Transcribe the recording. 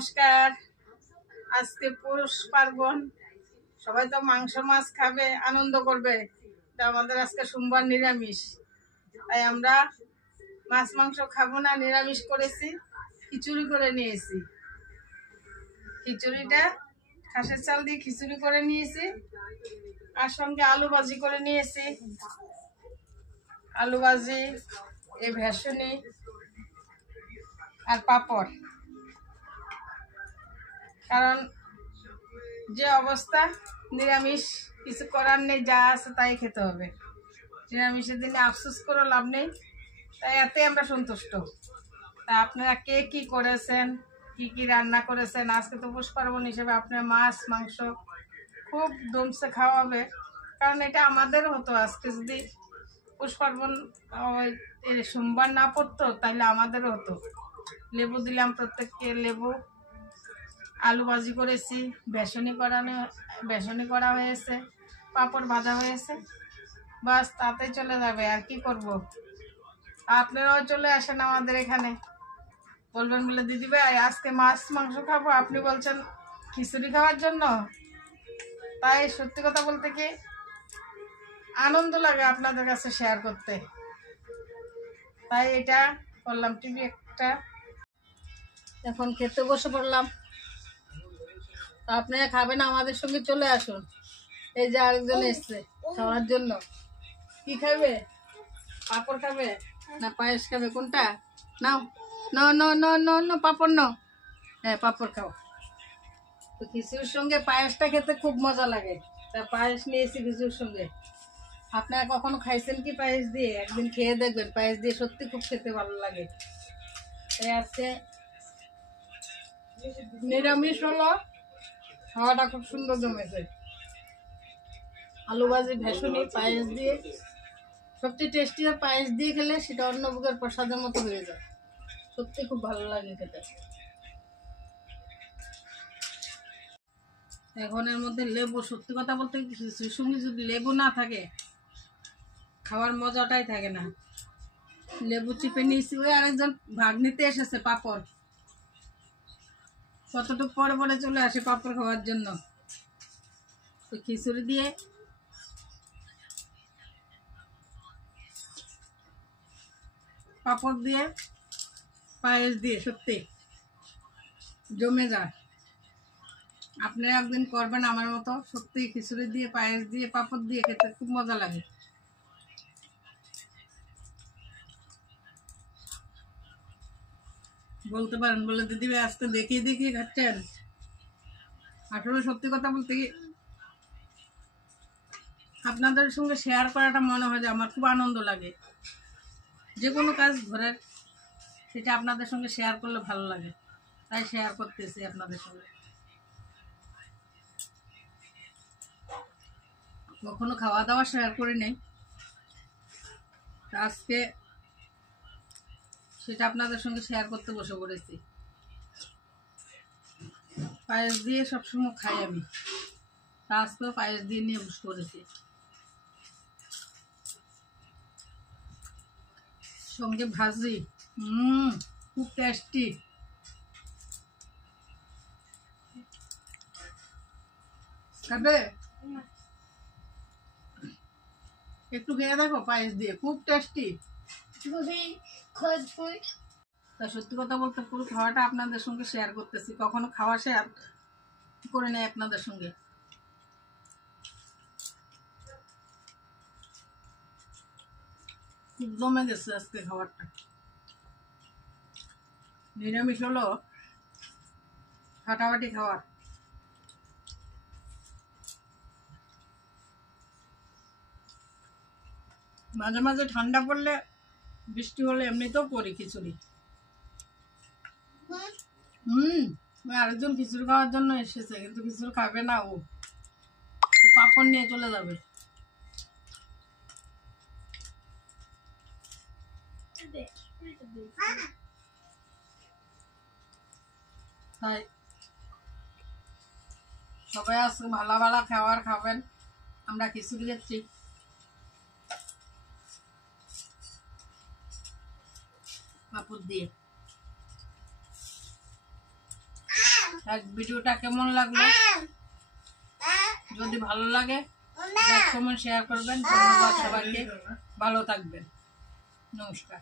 নমস্কার। আজকে পৌষ পার্বণ, সবাই তো মাংস মাছ খাবে, আনন্দ করবে। তা আমাদের আজকে সোমবার নিরামিষ, তাই আমরা মাছ মাংস খাবো না, নিরামিষ করেছি। খিচুড়ি করে নিয়েছি। খিচুড়িটা খাসের চাল দিয়ে খিচুড়ি করে নিয়েছি, আর সঙ্গে আলু ভাজি করে নিয়েছি। আলু ভাজি, এই ভেসনি আর পাঁপড়। কারণ যে অবস্থা, নিরামিষ কিছু করার নেই, যা আছে তাই খেতে হবে। নিরামিষের দিনে আফসোস করে লাভ নেই, তাই এতে আমরা সন্তুষ্ট। তা আপনারা কে কি করেছেন, কি কি রান্না করেছেন? আজকে তো পৌষ পার্বণ হিসেবে আপনার মাছ মাংস খুব দমসে খাওয়া হবে। কারণ এটা আমাদের হতো, আজকে যদি পৌষ পার্বণ সোমবার না পড়তো তাহলে আমাদেরও হতো। লেবু দিলাম প্রত্যেককে, লেবু। আলু ভাজি করেছি, বেসনি করা হয়েছে, পাঁপড় ভাজা হয়েছে। বাস তাতে চলে যাবে, আর কি করব। আপনারাও চলে আসেন আমাদের এখানে। বলবেন বলে দিদি ভাই আজকে মাছ মাংস খাবো, আপনি বলছেন খিচুড়ি খাওয়ার জন্য। তাই সত্যি কথা বলতে কি আনন্দ লাগে আপনাদের কাছে শেয়ার করতে, তাই এটা করলাম। টিভি একটা, এখন খেতে বসে পড়লাম। আপনারা খাবেন, আমাদের সঙ্গে চলে আসুন। এই যে আরেকজন এসছে খাওয়ার জন্য। কি খাবে? পাঁপড় খাবে না পায়েস খাবে? কোনটা নাও? No no no no no, পাঁপড় নাও। হ্যাঁ, পাঁপড় খাও। তো খিচুড়ির সঙ্গে পায়েসটা খেতে খুব মজা লাগে, তা পায়েস নিয়েছি খিচুড়ির সঙ্গে। আপনারা কখনো খাইছেন কি পায়েস দিয়ে? একদিন খেয়ে দেখবেন, পায়েস দিয়ে সত্যি খুব খেতে ভালো লাগে। তাই আজকে নিরামিষ হলো, খাওয়াটা খুব সুন্দর জমেছে। আলু ভাজি, ভেসনি, পায়েস দিয়ে। সবচেয়ে টেস্টি হয় পায়েস দিয়ে খেলে, সেটা অন্নভোগের প্রসাদের মতো হয়ে যায়। সত্যি খুব ভালো লাগে খেতে। এখন এর মধ্যে লেবু, সত্যি কথা বলতে খিচুড়ির সঙ্গে যদি লেবু না থাকে খাওয়ার মজাটাই থাকে না। লেবু চিপে নিয়েছি। ওই আরেকজন ভাগ নিতে এসেছে পাঁপড়, কতটুকু পরে পরে চলে আসে পাঁপড় খাওয়ার জন্য। তো খিচুড়ি দিয়ে পাঁপড় দিয়ে পায়েস দিয়ে সত্যি জমে যায়। আপনারা একদিন করবেন আমার মতো, সত্যি খিচুড়ি দিয়ে পায়েস দিয়ে পাঁপড় দিয়ে খেতে খুব মজা লাগে। বলতে পারেন বলে দিদি ভাই আজকে দেখিয়ে দেখিয়ে খাচ্ছেন। আসলে সত্যি কথা বলতে কি আপনাদের সঙ্গে শেয়ার করাটা মনে হয় যে আমার খুব আনন্দ লাগে। যে কোনো কাজ ঘরের, সেটা আপনাদের সঙ্গে শেয়ার করলে ভালো লাগে, তাই শেয়ার করতেছি আপনাদের সঙ্গে। কখনো খাওয়া দাওয়া শেয়ার করে নেই, আজকে সেটা আপনাদের সঙ্গে শেয়ার করতে বসে পড়েছি। পায়েস দিয়ে সবসময় খাই আমি, আজকেও পায়েস দিয়ে নিয়ে বসে পড়েছি। সঙ্গে ভাজি, খুব টেস্টি। খাবে? একটু খেয়ে দেখো, পায়েস দিয়ে খুব টেস্টি। তা সত্যি কথা বলতে পুরো খাওয়াটা আপনাদের সঙ্গে শেয়ার করতেছি, কখনো খাওয়া শেয়ার করে নেই আপনাদের সঙ্গে। খুব জমে গেছে আজকে খাবারটা। নিরামিষ হলো ফাটাফাটি খাবার। মাঝে মাঝে ঠান্ডা পড়লে, বৃষ্টি হলে এমনিতেও করি খিচুড়ি। আরেকজন খিচুড়ি খাওয়ার জন্য এসেছে, কিন্তু খিচুড়ি খাবে না, ও পাঁপড় নিয়ে চলে যাবে। তাই সবাই আজকে ভালো ভালো খাবার খাবেন। আমরা খিচুড়ি খাচ্ছি পাঁপড় দিয়ে। আর ভিডিওটা কেমন লাগলো, যদি ভালো লাগে লাইক কমেন্ট শেয়ার করবেন। ধন্যবাদ সবাইকে, ভালো থাকবেন, নমস্কার।